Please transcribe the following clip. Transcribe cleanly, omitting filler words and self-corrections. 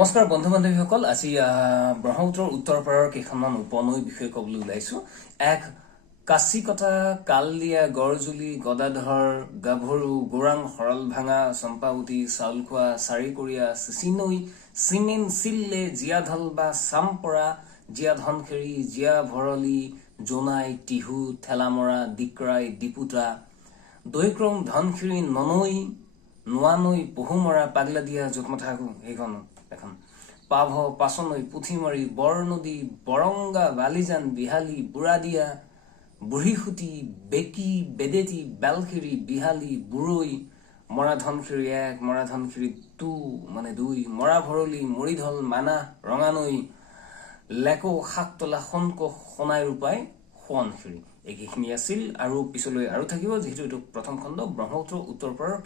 নমস্কাৰ বন্ধু বান্ধৱীসকল, আজি ব্ৰহ্মপুত্ৰৰ উত্তৰ পাৰৰ কেইখনমান উপনৈ বিষয়ে ক'বলৈ ওলাইছো। এক কাচি কটা কাল দিয়া গড়জুলি গদাধৰ গাভৰু গোৰাং সৰল ভাঙা চম্পাৱতী চাউলখোৱা চাৰিকৰীয়া চিচিনৈ চিমেন চিল্লে জীয়াঢল বা চামপৰা জীয়া ধনখেৰি জীয়া ভৰলী জোনাই টিহু ঠেলামৰা দিকৰাই ডিপুতা দৈক্ৰম ধনখিৰি ননৈ নোৱানৈ পহুমৰা পাগলা দিয়া য'ত মই থাকো সেইখন এখন পাভ পাচনৈ পুথিমাৰী বৰনদী বৰংগা বালিজান বিহালী বুঢ়াদিয়া বুঢ়ীসুতি বেকি বেদেতি বেলখিৰি বিহালী বুৰৈ মৰা ধনখিৰি 1 মৰা ধনখিৰি 2 মানে 2 মৰা ভৰলী মৰিধল মানাহ ৰঙানৈ লেকো শাকতলা সনকো সোণাই ৰূপাই সোৱণখিৰি এইখিনি আছিল আৰু পিছলৈ আৰু থাকিব, যিহেতু এইটো প্ৰথম খণ্ড ব্ৰহ্মপুত্ৰ উত্তৰ পাৰৰ